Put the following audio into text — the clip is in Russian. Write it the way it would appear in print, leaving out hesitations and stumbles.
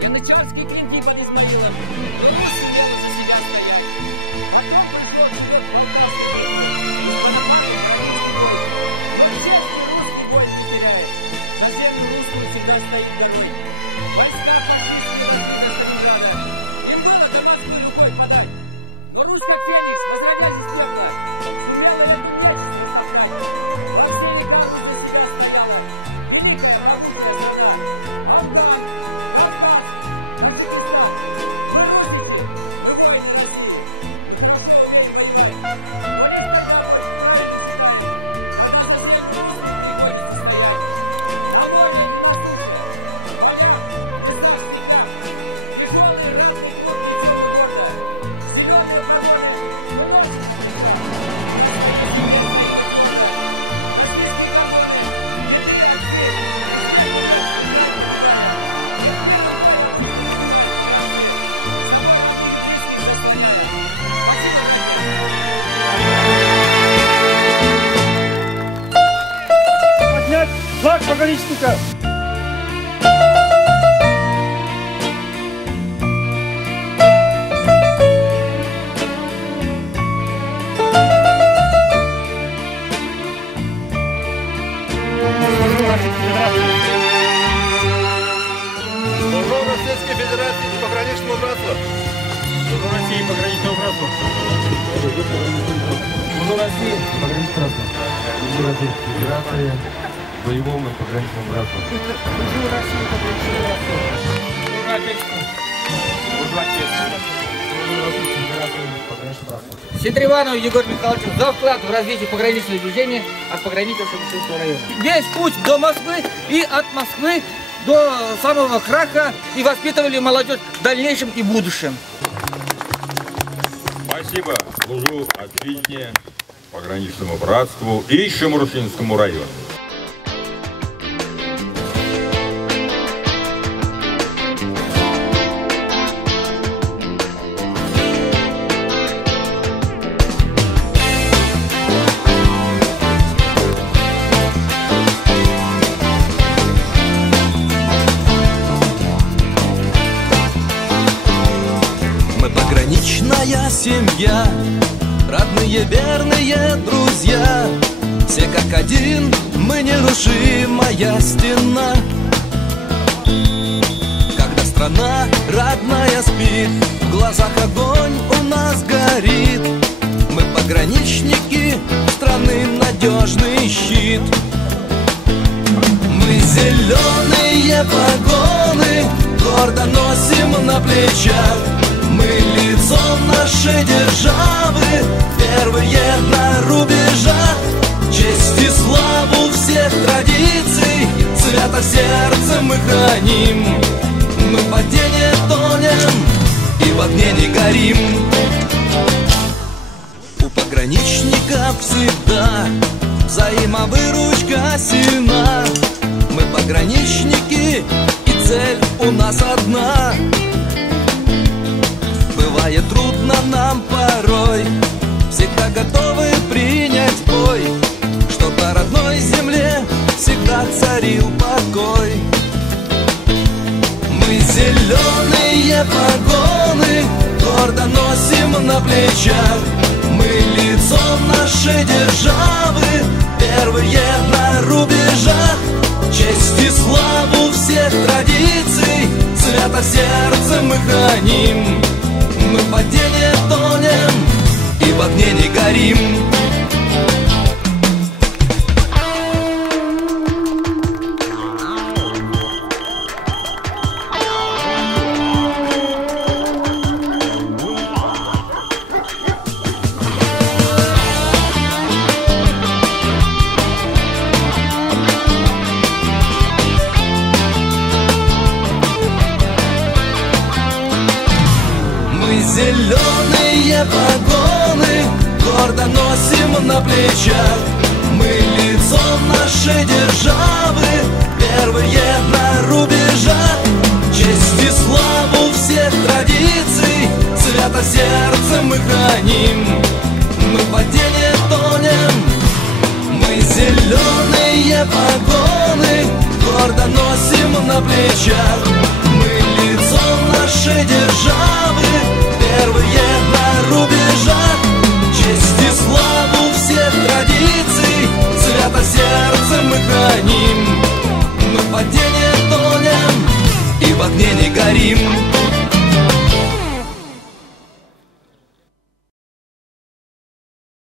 Янычарские клинки под Исмаилом, но не сумела за себя стоять. Потом пришел идет Болгар, но честный русский бой не теряет. За землю русскую всегда стоит горой. Войска почистили до Сталинграда. Им было командную рукой подать. Но Русь как феникс, возродясь из пепла, сумела эту нечисть распознать. Во все века Русь за себя стояла. Великая рабочая страна. Афган, Кавказ, Башкортостан. Морозите, вы воины России. Хорошо умели воевать. Она за землю приходится стоять. На море, в полях, в лесах, в степях. Тяжелые ранные корни земли гордо. Зеленые погоны, но ночь всегда. Российские колонны, не теряют свет. Поднять флаг пограничника! Служу Российской Федерации и пограничному братству. Служу России пограничного братства! Служу России, пограничному братству. Служу Российской Федерации, боевому и пограничному братству. Служу России пограничному братству! Служу Отечеству! Служу Отечеству. Служу Российской Федерации, пограничному братству. Сетреванову Егору Михайловичу за вклад в развитие пограничного движения от пограничного Шебушинского района. Весь путь до Москвы и от Москвы до самого Краха и воспитывали молодежь в дальнейшем и будущем. Спасибо. Служу отчизне, пограничному братству и Шемуршинскому району. Пограничная семья, родные верные друзья, все как один, мы нерушимая стена. Когда страна родная спит, в глазах огонь у нас горит, мы пограничники, страны надежный щит. Мы зеленые погоны гордо носим на плечах, мы лицо нашей державы, первые на рубежах. Честь и славу всех традиций, свято в сердце мы храним. Мы в воде не тонем и в огне не горим. У пограничников всегда взаимовыручка сильна. Мы пограничники, и цель у нас одна. Бывает трудно нам порой, всегда готовы принять бой, чтоб на родной земле всегда царил покой. Мы зеленые погоны гордо носим на плечах, мы лицо нашей державы, первые на рубежах. Честь и славу всех традиций, свято в сердце мы храним. Мы в воде не тонем и в огне не горим. Зеленые погоны гордо носим на плечах, мы лицо нашей державы, первые на рубежах. Честь и славу всех традиций, свято в сердце мы храним. Мы в воде не тонем, мы зеленые погоны гордо носим на плечах,